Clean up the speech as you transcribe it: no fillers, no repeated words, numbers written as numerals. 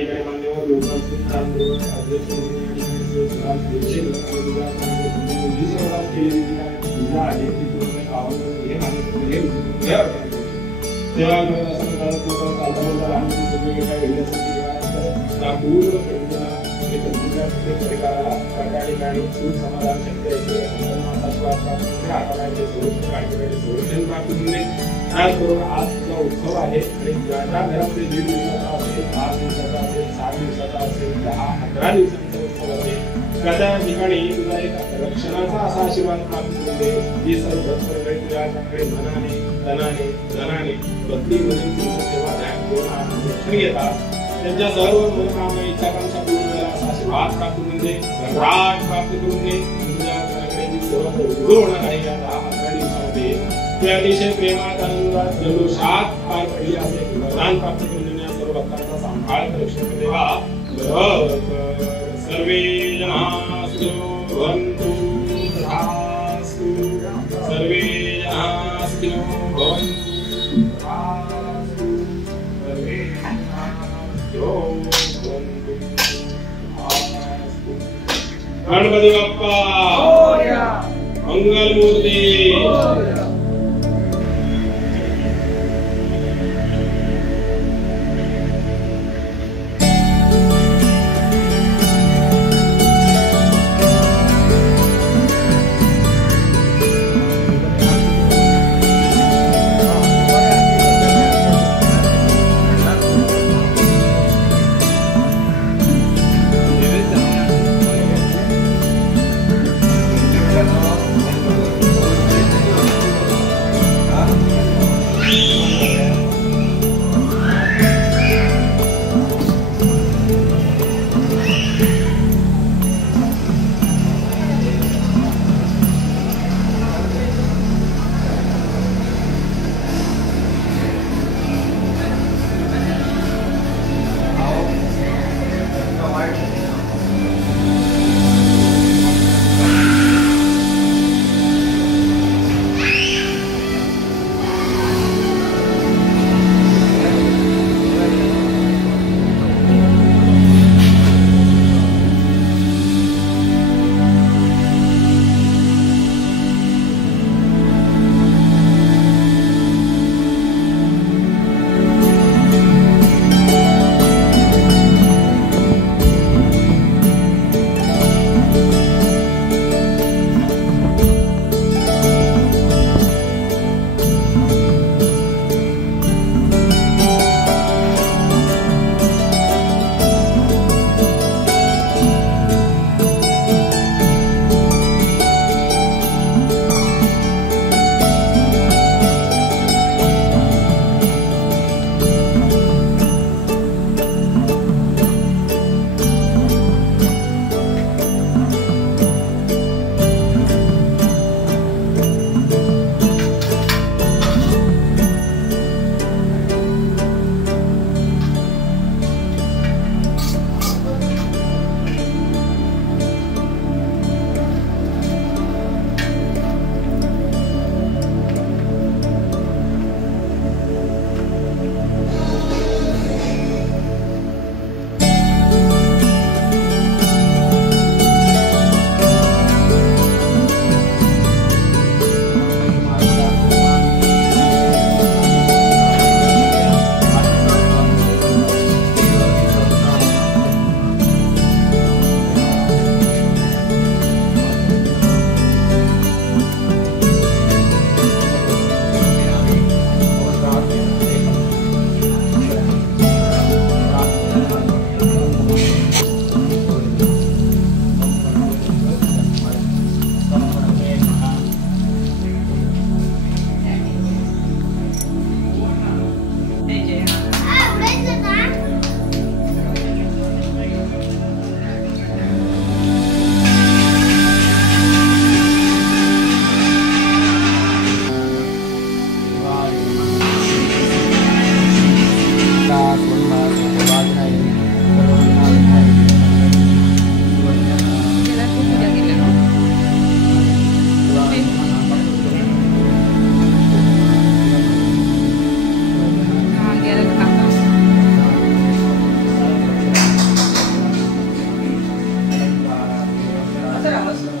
ठिकाणी मान्यवर लोक असतील त्याबरोबर अध्यक्ष म्हणून या ठिकाणी सुहास जोशी आणि जी सर्वात केलेली जी काही पूजा आहे ती पूर्ण आवडून हे मान्य तेव्हा असं चालता बोलता आम्ही वेगवेगळे काही वेगळ्यासाठी त्या पूर्ण परिवाराला त्या ठिकाणी सुख समाधान शक्य संरक्षण प्राप्त होणे त्याचबरोबर आज तुझा उत्सव आहे आणि ज्या ज्या घरामध्ये 1.5 दिवसाचा असेल 5 दिवसाचा असेल 7 दिवसाचा असेल 10-11 दिवसांचा उत्सव असेल त्या ठिकाणी तुझा एक रक्षणाचा असा आशीर्वाद प्राप्त होते जी सर्व भक्तमंडळी तुझ्याकडे मनाने धनाने भक्तीमध्ये तुझी सेवा ध्यान घेतात त्यांच्या सर्व मनोकामना इच्छाकांक्षा पूर्ण झाला असा आशीर्वाद प्राप्त करून दे राज प्राप्त करून दे तुझ्याकडे जी सेवा उभं होणार आहे या 10-11 दिवसामध्ये ते अतिशय प्रेमात आनंदात जल्लोषात पार पडली असे वरदान प्राप्त करून देण्या सर्व भक्तांचा सांभाळ रक्षण देवा सर्वे जनाः भवन्तु तथास्तु सर्वे जनाः भवन्तु गणपती बाप्पा मंगल मूर्ती तर आहात